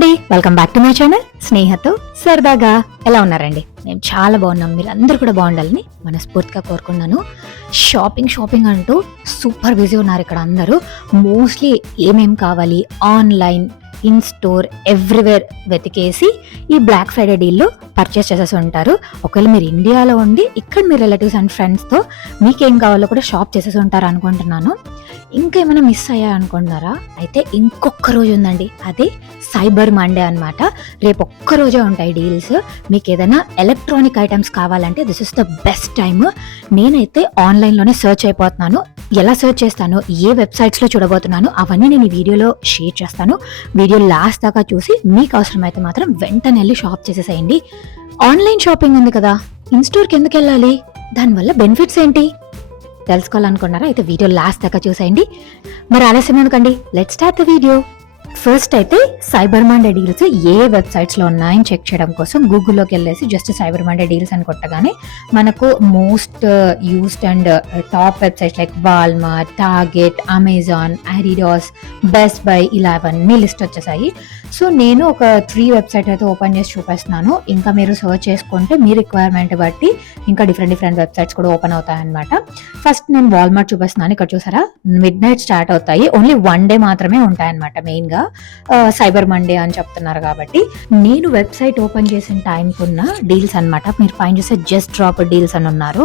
అండి, welcome back to my channel స్నేహతో సరదాగా. ఎలా ఉన్నారండి? నేను చాలా బాగున్నాను. మీరు అందరూ కూడా బాగుండాలని మనస్ఫూర్తిగా కోరుకున్నాను. షాపింగ్ అంటూ సూపర్ బిజీ ఉన్నారు ఇక్కడ అందరూ. మోస్ట్లీ ఏమేం కావాలి ఆన్లైన్, ఇన్ స్టోర్, ఎవ్రీవేర్ వెతికేసి ఈ బ్లాక్ ఫ్రైడే డీల్లో పర్చేస్ చేసేసి ఉంటారు. ఒకవేళ మీరు ఇండియాలో ఉండి ఇక్కడ మీ రిలేటివ్స్ అండ్ ఫ్రెండ్స్తో మీకేం కావాలో కూడా షాప్ చేసేసి ఉంటారు అనుకుంటున్నాను. ఇంకా ఏమైనా మిస్ అయ్యా అనుకుంటున్నారా? అయితే ఇంకొక రోజు ఉందండి, అదే సైబర్ మండే అనమాట. రేపు ఒక్క రోజే ఉంటాయి డీల్స్. మీకు ఏదైనా ఎలక్ట్రానిక్ ఐటమ్స్ కావాలంటే this is the best time. నేనైతే ఆన్లైన్లోనే సర్చ్ అయిపోతున్నాను. ఎలా సర్చ్ చేస్తాను, ఏ వెబ్సైట్స్లో చూడబోతున్నాను అవన్నీ నేను ఈ వీడియోలో షేర్ చేస్తాను. వీడియో లాస్ట్ దాకా చూసి మీకు అవసరమైతే మాత్రం వెంటనే వెళ్ళి షాప్ చేసేసేయండి. ఆన్లైన్ షాపింగ్ ఉంది కదా, ఇన్ స్టోర్కి ఎందుకు వెళ్ళాలి, దానివల్ల బెనిఫిట్స్ ఏంటి తెలుసుకోవాలనుకున్నారా? అయితే వీడియో లాస్ట్ దాకా చూసేయండి. మరి ఆలస్యం ఎందుకండి, let's start the video. First అయితే సైబర్ మండే డీల్స్ ఏ వెబ్సైట్స్లో ఉన్నాయని చెక్ చేయడం కోసం గూగుల్లోకి వెళ్ళేసి జస్ట్ సైబర్ మండే డీల్స్ అని కొట్టగానే మనకు most used and top websites like Walmart, target, Amazon, Adidas, best by ఇలా అవన్నీ లిస్ట్ వచ్చేసాయి. సో నేను ఒక 3 వెబ్సైట్ అయితే ఓపెన్ చేసి చూపిస్తున్నాను. ఇంకా మీరు సర్చ్ చేసుకుంటే మీ రిక్వైర్మెంట్ బట్టి ఇంకా డిఫరెంట్ వెబ్సైట్స్ కూడా ఓపెన్ అవుతాయి అనమాట. ఫస్ట్ నేను వాల్మార్ట్ చూపిస్తున్నాను. ఇక్కడ చూసారా, మిడ్ నైట్ స్టార్ట్ అవుతాయి. ఓన్లీ 1 డే మాత్రమే ఉంటాయి అనమాట. మెయిన్గా సైబర్ మండే అని చెప్తున్నారు కాబట్టి నేను వెబ్సైట్ ఓపెన్ చేసిన టైంకి ఉన్న డీల్స్ అనమాట. మీరు పైన చూస్తే జస్ట్ డ్రాప్ డీల్స్ అని ఉన్నారు.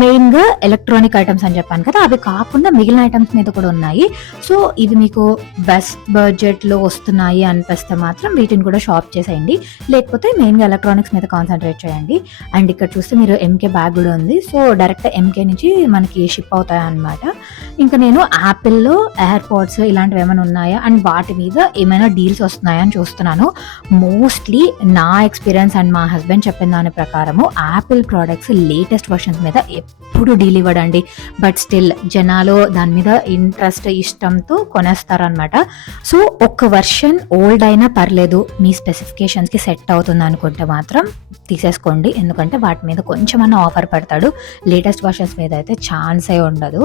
మెయిన్గా ఎలక్ట్రానిక్ ఐటమ్స్ అని చెప్పాను కదా, అవి కాకుండా మిగిలిన ఐటమ్స్ మీద కూడా ఉన్నాయి. సో ఇవి మీకు బెస్ట్ బడ్జెట్లో వస్తున్నాయి అనిపిస్తే మాత్రం వీటిని కూడా షాప్ చేసేయండి. లేకపోతే మెయిన్గా ఎలక్ట్రానిక్స్ మీద కాన్సన్ట్రేట్ చేయండి. అండ్ ఇక్కడ చూస్తే మీరు ఎంకే బ్యాగ్ కూడా ఉంది. సో డైరెక్ట్ ఎంకే నుంచి మనకి షిప్ అవుతాయి అనమాట. ఇంకా నేను యాపిల్లో ఎయిర్ పాడ్స్ ఇలాంటివి ఏమైనా ఉన్నాయా అండ్ వాటి మీద ఏమైనా డీల్స్ వస్తున్నాయా అని చూస్తున్నాను. మోస్ట్లీ నా ఎక్స్పీరియన్స్ అండ్ మా హస్బెండ్ చెప్పిన దాని ప్రకారము యాపిల్ ప్రోడక్ట్స్ లేటెస్ట్ వర్షన్స్ మీద ఎప్పుడు డీల్ ఇవ్వడండి. బట్ స్టిల్ జనాలు దాని మీద ఇంట్రెస్ట్, ఇష్టంతో కొనేస్తారనమాట. సో ఒక వర్షన్ ఓల్డ్ అయినా పర్లేదు, మీ స్పెసిఫికేషన్స్కి సెట్ అవుతుంది అనుకుంటే మాత్రం తీసేసుకోండి. ఎందుకంటే వాటి మీద కొంచెమన్నా ఆఫర్ పెడతాడు. లేటెస్ట్ వర్షన్స్ మీద అయితే ఛాన్సే ఉండదు.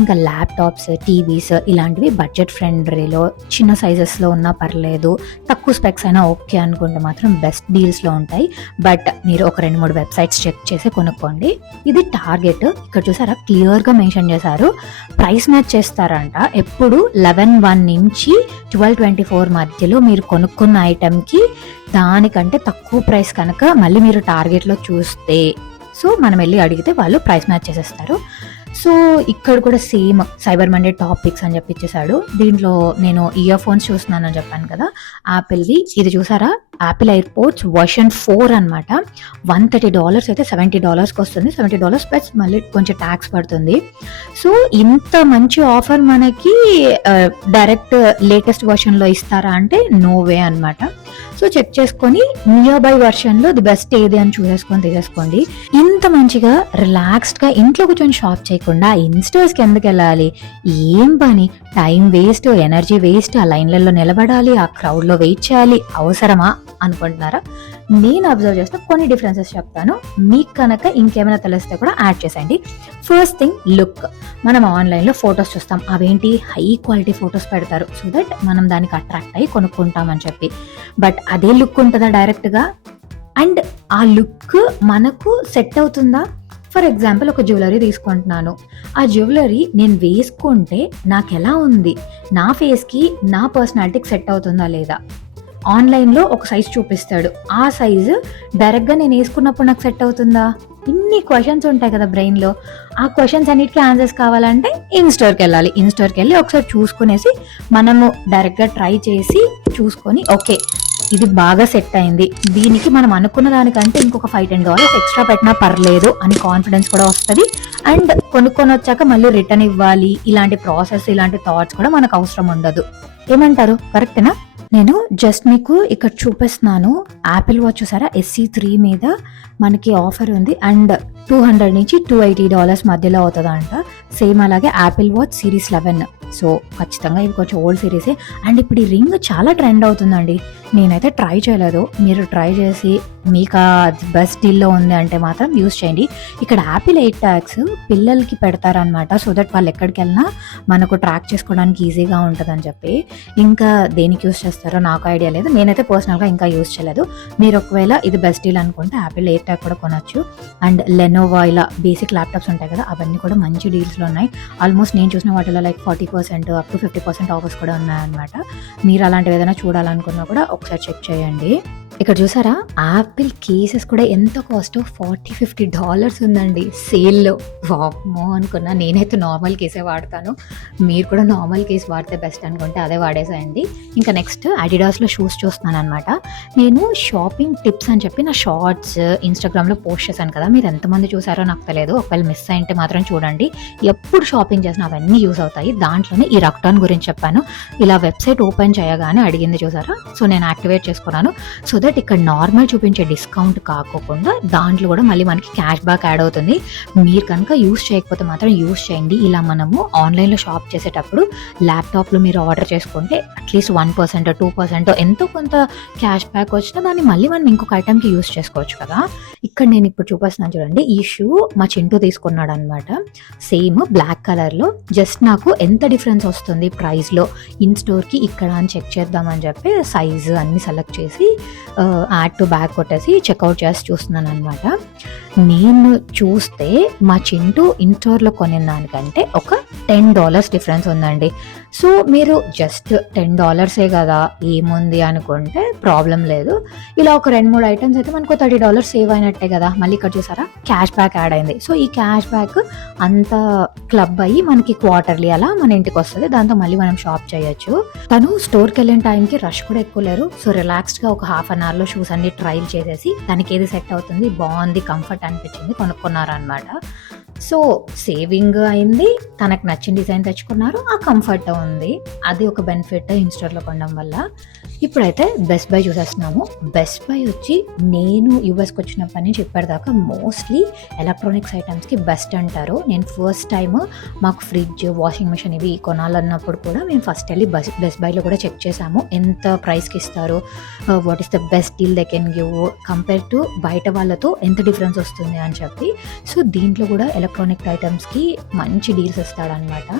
ఇంకా ల్యాప్టాప్స్, టీవీస్ ఇలాంటివి బడ్జెట్ ఫ్రెండ్లీలో చిన్న సైజెస్లో ఉన్నా పర్లేదు, తక్కువ స్పెక్స్ అయినా ఓకే అనుకుంటే మాత్రం బెస్ట్ డీల్స్లో ఉంటాయి. బట్ మీరు ఒక 2-3 వెబ్సైట్స్ చెక్ చేసి కొనుక్కోండి. ఇది టార్గెట్. ఇక్కడ చూసారా, క్లియర్గా మెన్షన్ చేశారు. ప్రైస్ మ్యాచ్ చేస్తారంట ఎప్పుడు 11/1 నుంచి 12/24 మధ్యలో మీరు కొనుక్కున్న ఐటెంకి దానికంటే తక్కువ ప్రైస్ కనుక మళ్ళీ మీరు టార్గెట్లో చూస్తే, సో మనం వెళ్ళి అడిగితే వాళ్ళు ప్రైస్ మ్యాచ్ చేసేస్తారు. సో ఇక్కడ కూడా సేమ్ సైబర్ మండే టాపిక్స్ అని చెప్పి ఇచ్చేసాడు. దీంట్లో నేను ఇయర్ ఫోన్స్ చూస్తున్నానని చెప్పాను కదా, యాపిల్వి. ఇది చూసారా, యాపిల్ ఎయిర్పోర్ట్స్ వర్షన్ 4 అనమాట. $130 అయితే $70కి వస్తుంది. $70 ప్లస్ మళ్ళీ కొంచెం ట్యాక్స్ పడుతుంది. సో ఇంత మంచి ఆఫర్ మనకి డైరెక్ట్ లేటెస్ట్ వర్షన్లో ఇస్తారా అంటే నో వే అనమాట. సో చెక్ చేసుకొని నియర్ బై వర్షన్లో ది బెస్ట్ ఏది అని చూసేసుకొని తీసేసుకోండి. ఇంత మంచిగా రిలాక్స్డ్గా ఇంట్లో కూర్చొని షాప్ చేయకుండా ఇన్స్టోర్స్కి ఎందుకు వెళ్ళాలి? ఏం పని, టైం వేస్ట్, ఎనర్జీ వేస్ట్, ఆ లైన్లలో నిలబడాలి, ఆ క్రౌడ్లో వెయిట్ చేయాలి, అవసరమా అనుకుంటున్నారా? నేను అబ్జర్వ్ చేస్తే కొన్ని డిఫరెన్సెస్ చెప్తాను. మీకు కనుక ఇంకేమైనా తెలిస్తే కూడా యాడ్ చేసేయండి. First thing, look. మనం ఆన్లైన్లో ఫొటోస్ చూస్తాం, అవేంటి హై క్వాలిటీ ఫొటోస్ పెడతారు సో దట్ మనం దానికి అట్రాక్ట్ అయ్యి కొనుక్కుంటామని చెప్పి. బట్ అదే లుక్ ఉంటుందా డైరెక్ట్గా? అండ్ ఆ లుక్ మనకు సెట్ అవుతుందా? ఫర్ ఎగ్జాంపుల్ ఒక జ్యువెలరీ తీసుకుంటున్నాను. ఆ జ్యువెలరీ నేను వేసుకుంటే నాకు ఎలా ఉంది, నా ఫేస్కి, నా పర్సనాలిటీకి సెట్ అవుతుందా లేదా? ఆన్లైన్లో ఒక సైజ్ చూపిస్తాడు, ఆ సైజు డైరెక్ట్గా నేను వేసుకున్నప్పుడు నాకు సెట్ అవుతుందా? ఇన్ని క్వశ్చన్స్ ఉంటాయి కదా బ్రెయిన్లో. ఆ క్వశ్చన్స్ అన్నిటికీ ఆన్సర్స్ కావాలంటే ఇన్స్టోర్కి వెళ్ళాలి. ఇన్స్టోర్కి వెళ్ళి ఒకసారి చూసుకునేసి మనము డైరెక్ట్గా ట్రై చేసి చూసుకొని ఓకే ఇది బాగా సెట్ అయింది, దీనికి మనం అనుకున్న దానికంటే ఇంకొక $5-10 ఎక్స్ట్రా పెట్టినా పర్లేదు అని కాన్ఫిడెన్స్ కూడా వస్తుంది. అండ్ కొనుక్కొని వచ్చాక మళ్ళీ రిటర్న్ ఇవ్వాలి, ఇలాంటి ప్రాసెస్, ఇలాంటి థాట్స్ కూడా మనకు అవసరం ఉండదు. ఏమంటారు? కరెక్టేనా? నేను జస్ట్ మీకు ఇక్కడ చూపిస్తున్నాను. యాపిల్ వాచ్ చూసారా, SE3 మీద మనకి ఆఫర్ ఉంది అండ్ $200 నుంచి $280 మధ్యలో అవుతుందంట. సేమ్ అలాగే యాపిల్ వాచ్ సిరీస్ 11. సో ఖచ్చితంగా ఇవి కొంచెం ఓల్డ్ సిరీసే. అండ్ ఇప్పుడు ఈ రింగ్ చాలా ట్రెండ్ అవుతుందండి. నేనైతే ట్రై చేయలేదు. మీరు ట్రై చేసి మీకు అది బెస్ట్ డీల్‌లో ఉంది అంటే మాత్రం యూజ్ చేయండి. ఇక్కడ యాపిల్ ఎయిర్ ట్యాగ్స్ పిల్లలకి పెడతారనమాట. సో దట్ వాళ్ళు ఎక్కడికెళ్ళినా మనకు ట్రాక్ చేసుకోవడానికి ఈజీగా ఉంటదని చెప్పి. ఇంకా దేనికి యూజ్ చేస్తారో నాకు ఐడియా లేదు. నేనైతే పర్సనల్‌గా ఇంకా యూజ్ చేయలేదు. మీరు ఒకవేళ ఇది బెస్ట్ డీల్ అనుకుంటే యాపిల్ ఎయిర్ ట్యాగ్ కూడా కొనొచ్చు. అండ్ లెనోవో ఇలా బేసిక్ ల్యాప్‌టాప్స్ ఉంటాయి కదా! అవన్నీ కూడా మంచి డీల్స్‌లో ఉన్నాయి. ఆల్మోస్ట్ నేను చూసిన వాటిలో లైక్ 40% అప్ టు 50% ఆఫర్స్ కూడా ఉన్నాయన్నమాట. మీరు అలాంటివి ఏదైనా చూడాలనుకున్నా కూడా ఒకసారి చెక్ చేయండి. ఇక్కడ చూసారా, యాపిల్ కేసెస్ కూడా ఎంత కాస్ట్ $40-50 ఉందండి సేల్లో. వామ్మో అనుకున్నా. నేనైతే నార్మల్ కేసే వాడతాను. మీరు కూడా నార్మల్ కేస్ వాడితే బెస్ట్ అనుకుంటే అదే వాడేసేయండి. ఇంకా నెక్స్ట్ అడిడాస్లో షూస్ చూస్తున్నాను అనమాట. నేను షాపింగ్ టిప్స్ అని చెప్పి నా షార్ట్స్ ఇన్స్టాగ్రామ్లో పోస్ట్ చేశాను కదా, మీరు ఎంతమంది చూసారో నాకు తెలియదు. ఒకవేళ మిస్ అయింటే మాత్రం చూడండి. ఎప్పుడు షాపింగ్ చేసినా అవన్నీ యూస్ అవుతాయి. దాంట్లోనే ఈ రక్టాన్ గురించి చెప్పాను. ఇలా వెబ్సైట్ ఓపెన్ చేయగానే అడిగింది చూసారా, సో నేను యాక్టివేట్ చేసుకున్నాను. సో దట్ ఇక్కడ నార్మల్ చూపించే డిస్కౌంట్ కాకోకుండా దాంట్లో కూడా మళ్ళీ మనకి క్యాష్ బ్యాక్ యాడ్ అవుతుంది. మీరు కనుక యూస్ చేయకపోతే మాత్రం యూస్ చేయండి. ఇలా మనము ఆన్లైన్లో షాప్ చేసేటప్పుడు ల్యాప్టాప్లో మీరు ఆర్డర్ చేసుకుంటే అట్లీస్ట్ 1%, 2% ఎంతో కొంత క్యాష్ బ్యాక్ వచ్చినా దాన్ని మళ్ళీ మనం ఇంకొక ఐటమ్కి యూస్ చేసుకోవచ్చు కదా. ఇక్కడ నేను ఇప్పుడు చూపిస్తున్నాను చూడండి. ఈ షూ మా చింటూ తీసుకున్నాడు అనమాట. సేమ్ బ్లాక్ కలర్లో. జస్ట్ నాకు ఎంత డిఫరెన్స్ వస్తుంది ప్రైస్లో ఇన్ స్టోర్కి ఇక్కడ అని చెక్ చేద్దామని చెప్పి సైజు అన్ని సెలెక్ట్ చేసి యాడ్ టు బ్యాగ్ కొట్టేసి చెక్అవుట్ చేసి చూస్తున్నాను అనమాట. నేను చూస్తే మా చింటూ ఇన్ స్టోర్లో కొనిన దానికంటే ఒక $10 డిఫరెన్స్ ఉందండి. సో మీరు జస్ట్ $10 కదా ఏముంది అనుకుంటే ప్రాబ్లం లేదు. ఇలా ఒక 2-3 ఐటమ్స్ అయితే మనకు $30 సేవ్ అయినట్టే కదా. మళ్ళీ ఇక్కడ చూసారా క్యాష్ బ్యాక్ యాడ్ అయింది. సో ఈ క్యాష్ బ్యాక్ అంతా క్లబ్ అయ్యి మనకి క్వార్టర్లీ అలా మన ఇంటికి వస్తుంది. దాంతో మళ్ళీ మనం షాప్ చేయొచ్చు. తను స్టోర్కి వెళ్ళిన టైంకి రష్ కూడా ఎక్కువ లేరు. సో రిలాక్స్డ్గా ఒక ½ అన్ అవర్లో షూస్ అన్ని ట్రైల్ చేసేసి దానికి ఏది సెట్ అవుతుంది, బాగుంది, కంఫర్ట్ అనిపించింది కొనుక్కున్నారనమాట. సో సేవింగ్ అయింది, తనకు నచ్చిన డిజైన్ తెచ్చుకున్నారు, ఆ కంఫర్ట్ ఉంది. అది ఒక బెనిఫిట్ ఇన్ స్టోర్లో కొనడం వల్ల. ఇప్పుడైతే బెస్ట్ బై చూసేస్తున్నాము. బెస్ట్ బై వచ్చి నేను యూఎస్కి వచ్చినప్పటి నుంచి ఇప్పటిదాకా మోస్ట్లీ ఎలక్ట్రానిక్స్ ఐటమ్స్కి బెస్ట్ అంటారు. నేను ఫస్ట్ టైం మాకు ఫ్రిడ్జ్, వాషింగ్ మిషన్ ఇవి కొనాలన్నప్పుడు కూడా మేము ఫస్ట్ వెళ్ళి బెస్ట్ బైలో కూడా చెక్ చేసాము. ఎంత ప్రైస్కి ఇస్తారు, what is the best deal they can give compare to బయట వాళ్ళతో ఎంత డిఫరెన్స్ వస్తుంది అని చెప్పి. సో దీంట్లో కూడా ఎలక్ట్రానిక్ ఐటమ్స్కి మంచి డీల్స్ ఇస్తాడనమాట.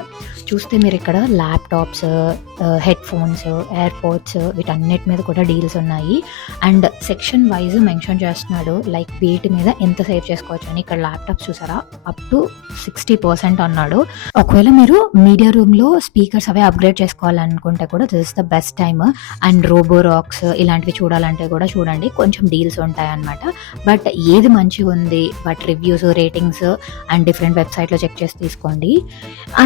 చూస్తే మీరు ఇక్కడ ల్యాప్టాప్స్, హెడ్ ఫోన్స్, ఎయిర్పోడ్స్ వీటన్నిటి మీద కూడా డీల్స్ ఉన్నాయి. అండ్ సెక్షన్ వైజ్ మెన్షన్ చేస్తున్నాడు లైక్ వీటి మీద ఎంత సేవ్ చేసుకోవచ్చు అని. ఇక్కడ ల్యాప్టాప్స్ చూసారా అప్ టు 60% అన్నాడు. ఒకవేళ మీరు మీడియా రూమ్లో స్పీకర్స్ అవే అప్గ్రేడ్ చేసుకోవాలనుకుంటే కూడా this is the best time. And Roborocks ఇలాంటివి చూడాలంటే కూడా చూడండి, కొంచెం డీల్స్ ఉంటాయి అన్నమాట. బట్ ఏది మంచిగా ఉంది, but reviews, ratings and different వెబ్సైట్లో చెక్ చేసి తీసుకోండి.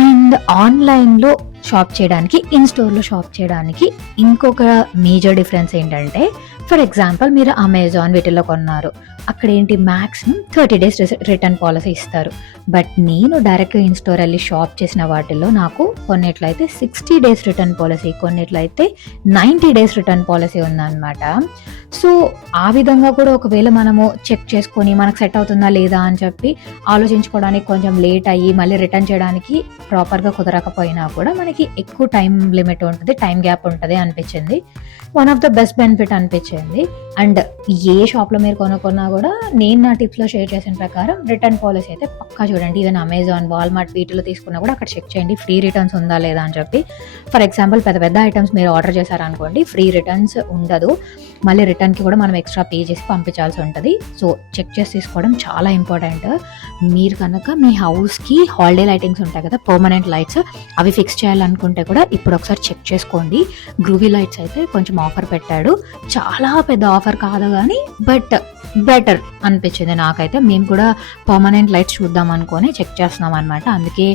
అండ్ ఆన్లైన్లో షాప్ చేయడానికి, ఇన్ స్టోర్లో షాప్ చేయడానికి ఇంకొక మేజర్ డిఫరెన్స్ ఏంటంటే, ఫర్ ఎగ్జాంపుల్ మీరు అమెజాన్ వీటిల్లో కొన్నారు, అక్కడ ఏంటి మ్యాక్సిమం 30 days రిటర్న్ పాలసీ ఇస్తారు. బట్ నేను డైరెక్ట్గా ఇన్ స్టోర్ వెళ్ళి షాప్ చేసిన వాటిల్లో నాకు కొన్నిట్లయితే 60 days రిటర్న్ పాలసీ, కొన్నిట్లయితే 90 days రిటర్న్ పాలసీ ఉందన్నమాట. సో ఆ విధంగా కూడా ఒకవేళ మనము చెక్ చేసుకొని మనకు సెట్ అవుతుందా లేదా అని చెప్పి ఆలోచించుకోవడానికి కొంచెం లేట్ అయ్యి మళ్ళీ రిటర్న్ చేయడానికి ప్రాపర్గా కుదరకపోయినా కూడా మనకి ఎక్కువ టైం లిమిట్ ఉంటుంది, టైం గ్యాప్ ఉంటుంది అనిపించింది. One of the best benefit అనిపించింది. అండ్ ఏ షాప్లో మీరు కొనుక్కున్నా కూడా నేను నా టిప్స్లో షేర్ చేసిన ప్రకారం రిటర్న్ పాలసీ అయితే పక్కా చూడండి. ఈవెన్ అమెజాన్, వాల్మార్ట్ వీటిలో తీసుకున్నా కూడా అక్కడ చెక్ చేయండి ఫ్రీ రిటర్న్స్ ఉందా లేదా అని చెప్పి. ఫర్ ఎగ్జాంపుల్ పెద్ద పెద్ద ఐటమ్స్ మీరు ఆర్డర్ చేశారనుకోండి, ఫ్రీ రిటర్న్స్ ఉండదు, మళ్ళీ రిటర్న్కి కూడా మనం ఎక్స్ట్రా పే చేసి పంపించాల్సి ఉంటుంది. సో చెక్ చేసి తీసుకోవడం చాలా ఇంపార్టెంట్. మీరు కనుక మీ హౌస్కి హాలిడే లైటింగ్స్ ఉంటాయి కదా, పర్మనెంట్ లైట్స్, అవి ఫిక్స్ చేయాలనుకుంటే కూడా ఇప్పుడు ఒకసారి చెక్ చేసుకోండి. గ్రూవీ లైట్స్ అయితే కొంచెం ఆఫర్ పెట్టాడు. చాలా పెద్ద ఆఫర్ కాదు కానీ బట్ బెటర్ అనిపించింది నాకైతే. మేము కూడా పర్మనెంట్ లైట్స్ చూద్దాం అనుకొని చెక్ చేస్తున్నాం అనమాట. అందుకే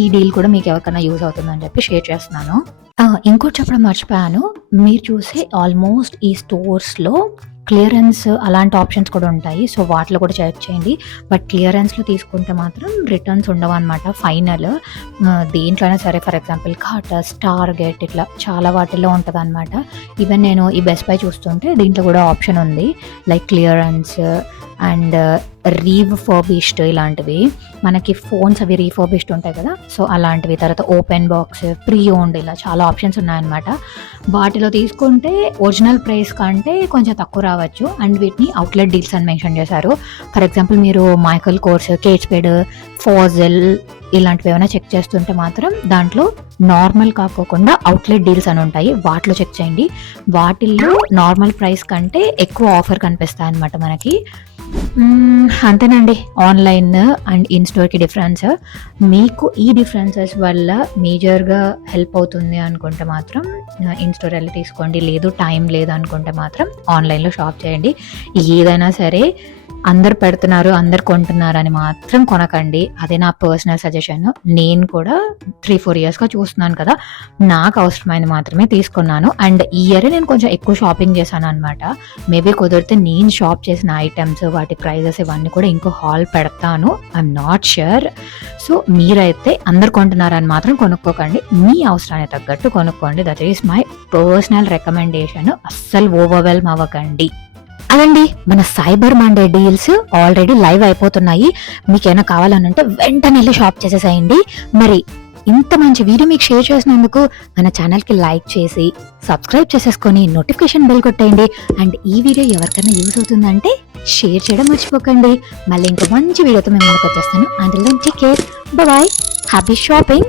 ఈ డీల్ కూడా మీకు ఎవరికైనా యూజ్ అవుతుందని చెప్పి షేర్ చేస్తున్నాను. ఇంకోటి చెప్పడం మర్చిపోయాను, మీరు చూసే ఆల్మోస్ట్ ఈ స్టోర్స్లో క్లియరెన్స్ అలాంటి ఆప్షన్స్ కూడా ఉంటాయి. సో వాటిలో కూడా చెక్ చేయండి. బట్ క్లియరెన్స్లో తీసుకుంటే మాత్రం రిటర్న్స్ ఉండవు అనమాట. ఫైనల్ దేంట్లోనే సరే, ఫర్ ఎగ్జాంపుల్ కాటస్, టార్గెట్ ఇట్లా చాలా వాటిల్లో ఉంటుంది అనమాట. ఈవెన్ నేను ఈ బెస్ట్ బై చూస్తుంటే దీంట్లో కూడా ఆప్షన్ ఉంది లైక్ క్లియరెన్స్ అండ్ రీఫర్బిష్డ్ ఇలాంటివి, మనకి ఫోన్స్ అవి రీఫర్బిష్డ్ ఉంటాయి కదా, సో అలాంటివి, తర్వాత ఓపెన్ బాక్స్, ప్రీ ఓన్డ్, ఇలా చాలా ఆప్షన్స్ ఉన్నాయన్నమాట. వాటిలో తీసుకుంటే ఒరిజినల్ ప్రైస్ కంటే కొంచెం తక్కువ రావచ్చు. అండ్ వీటిని అవుట్లెట్ డీల్స్ అని మెన్షన్ చేశారు. ఫర్ ఎగ్జాంపుల్ మీరు మైకల్ కోర్స్, కేట్ స్పేడ్, ఫాజెల్ ఇలాంటివి ఏమైనా చెక్ చేస్తుంటే మాత్రం దాంట్లో నార్మల్ కాకోకుండా అవుట్లెట్ డీల్స్ అని ఉంటాయి, వాటిలో చెక్ చేయండి. వాటిల్లో నార్మల్ ప్రైస్ కంటే ఎక్కువ ఆఫర్ కనిపిస్తాయి అన్నమాట మనకి. అంతేనండి, ఆన్లైన్ అండ్ ఇన్ స్టోర్కి డిఫరెన్స్. మీకు ఈ డిఫరెన్సెస్ వల్ల మేజర్గా హెల్ప్ అవుతుంది అనుకుంటే మాత్రం ఇన్ స్టోర్ వెళ్ళి తీసుకోండి. లేదు టైం లేదు అనుకుంటే మాత్రం ఆన్లైన్లో షాప్ చేయండి. ఏదైనా సరే అందరు పెడుతున్నారు, అందరు కొంటున్నారు అని మాత్రం కొనకండి. అదే నా పర్సనల్ సజెషన్. నేను కూడా 3-4 ఇయర్స్గా చూస్తున్నాను కదా, నాకు అవసరమైంది మాత్రమే తీసుకున్నాను. అండ్ ఈ ఇయర్ నేను కొంచెం ఎక్కువ షాపింగ్ చేశాను అనమాట. మేబీ కుదిరితే నేను షాప్ చేసిన ఐటమ్స్, వాటి ప్రైజెస్ ఇవన్నీ కూడా ఇంకో హాల్ పెడతాను, ఐఎమ్ నాట్ ష్యూర్. సో మీరైతే అందరు కొంటున్నారని మాత్రం కొనుక్కోకండి, మీ అవసరానికి తగ్గట్టు కొనుక్కోండి. That is my personal recommendation. అస్సలు ఓవర్వెల్మ్ అవ్వకండి. అదండి మన cyber Monday deals already live అయిపోతున్నాయి. మీకేమైనా కావాలనంటే వెంటనే వెళ్ళి షాప్ చేసేసేయండి. మరి ఇంత మంచి వీడియో మీకు షేర్ చేసినందుకు మన ఛానల్కి లైక్ చేసి సబ్స్క్రైబ్ చేసేసుకొని నోటిఫికేషన్ బెల్ కొట్టేయండి. అండ్ ఈ వీడియో ఎవరికైనా యూజ్ అవుతుందంటే షేర్ చేయడం మర్చిపోకండి. మళ్ళీ ఇంకో మంచి వీడియోతో మేము ముందుకు వచ్చేస్తాను. Until then take care, bye bye, happy shopping.